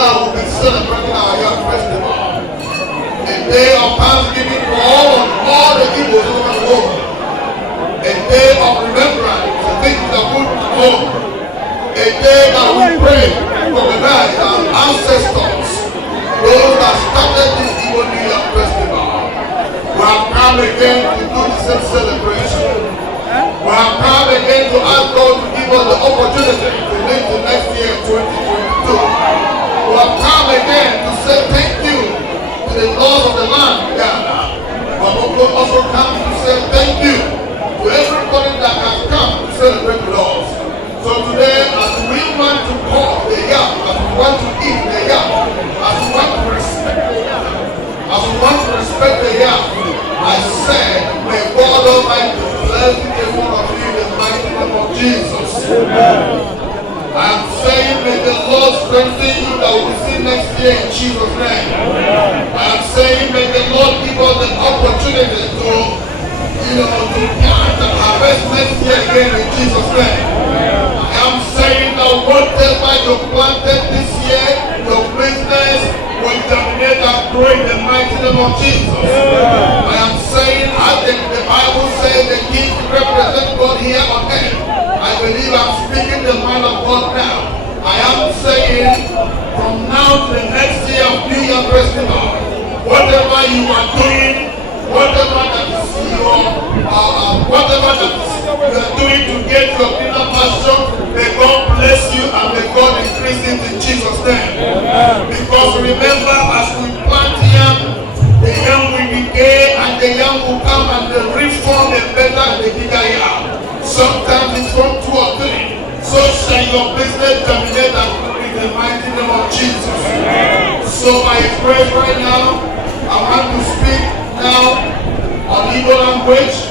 now we'll be celebrating our young festival. A day of thanksgiving for all the evils over the world. A day of remembrance for things that good at home. A day that we pray for the night, our ancestors, those that started this evil New Year festival. We have come again to do the same celebration. We have come again to ask God to give us the opportunity to live the next year, 2022. We have come again to say thank you to the laws of the land, Ghana. We have also come to say thank you to everybody that has come to celebrate with us. So today, as we want to call the yam, as we want to eat the yam, as we want to respect the yam, as we want to respect the yam, I said, may God Almighty bless each one of you in the mighty name of Jesus. I am saying, may the Lord strengthen you that we will see next year in Jesus' name. I am saying, may the Lord give us the opportunity to plant and harvest next year again in Jesus' name. I am saying that whatever you planted this year, your business will germinate and grow in the mighty name of Jesus. I am saying, as the Bible says, the king represents God here on earth. I believe I'm speaking the mind of God now. I am saying, from now to the next year of New Year Festival, whatever you are doing, whatever that is whatever that you are doing to get your inner passion, may God bless you and may God increase it in Jesus' name. Because remember, as we plant yam, the yam will decay and the yam will come and the reform a better and the bigger yam. Sometimes it's from 2 or 3. So shall your business germinate and grow in the mighty name of Jesus. So I pray right now, I want to speak now on Igbo language.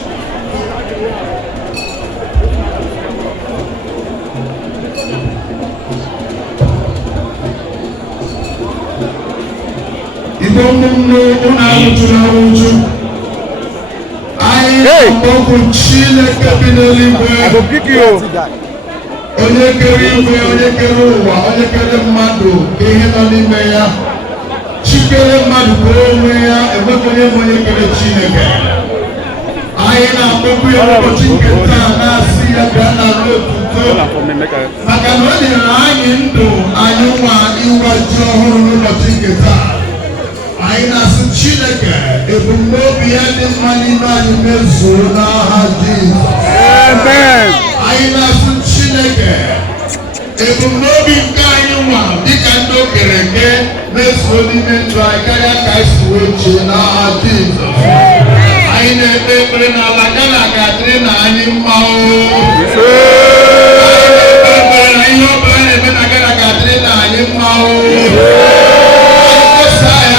Igbo mmụọ na-awụju anyị ọgbọgwụ Chineke bi n'eluigwe, onye kere igwe, onye kere ụwa, onye kere mmadụ ihe nọ n'ime ya. Chikere mmadụ kwere onwe ya, enweghị onye kere Chineke. Anyị na-akpọkwu ya ụbọchị nke taa na-asị ya bịa na otuto maka na o nyere anyị ndụ anyị nwa iwe ji ọhụrụ n'ụbọchị nke taa. Anyị na-asị Chineke ebumnobi ya dị mma n'ime anyị mezuo n'aha Jizọs. Amen. Anyị na-asị Chineke ebumnobi nke anyị nwa dịka ndị o kere eke mezuo n'ime ndụ anyị karịa ka anyị si wee chee n'aha Jizọs. Anyị na-ekpe ekpere n'ala Ghana ga-adịrị na anyị mma o. Anyị na-ekpe ekpere na ihe ọ bụla na-eme na Ghana ga-adịrị na anyị mma o.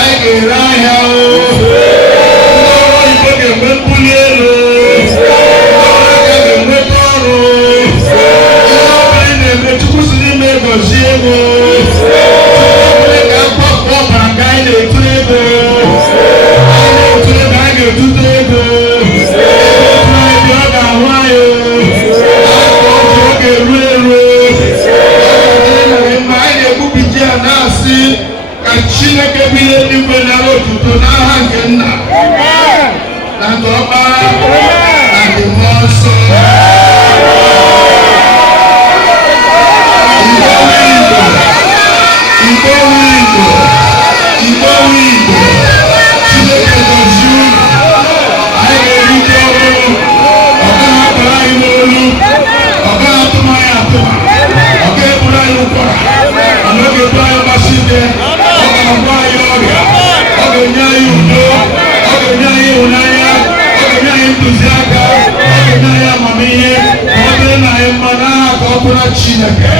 Anyị ga-ere ahịa o. Ndị ọrụ oyibo ga-enwe mbuli elu. Ndị ọrụ aka ga-enweta ọrụ. Ihe ọ bụla na-eme Chukwu si n'ime gọzie ego. Chukwu ọbụla ga-akpọ ọbara ka anyị na-etu ego. Anyị na-etu ego, anyị ga-etute ego. Etu anyị dị ọ ga-ahụ anyị o. Akọ ọjọọ ọ ga-eru eru. Mgbe anyị na-egbupụta ya na-asị ka Chineke bi n'eluigwe nara otuto n'aha nke Nna na nke Ọkpara na nke Mmụọ Nsọ. Igbo Chineke gọzie unu. Anyị ga-erite ọhụrụ, ọ gaghị akpara anyị n'olu, ọ gaghị atụma anyị atụma, ọ ga-eburu anyị ụkwara, ọ ga-ebu anyị mgbasi ike. Ọ ga-agwọ anyị ọrịa, ọ ga-enye anyị udo, ọ ga-enye anyị ịhụnanya, ọ ga-enye anyị ntụziaka, ọ ga-enye anyị amamihe, ka ọ dịrị na anyị mma n'aha ka ọ bụrụ Chineke.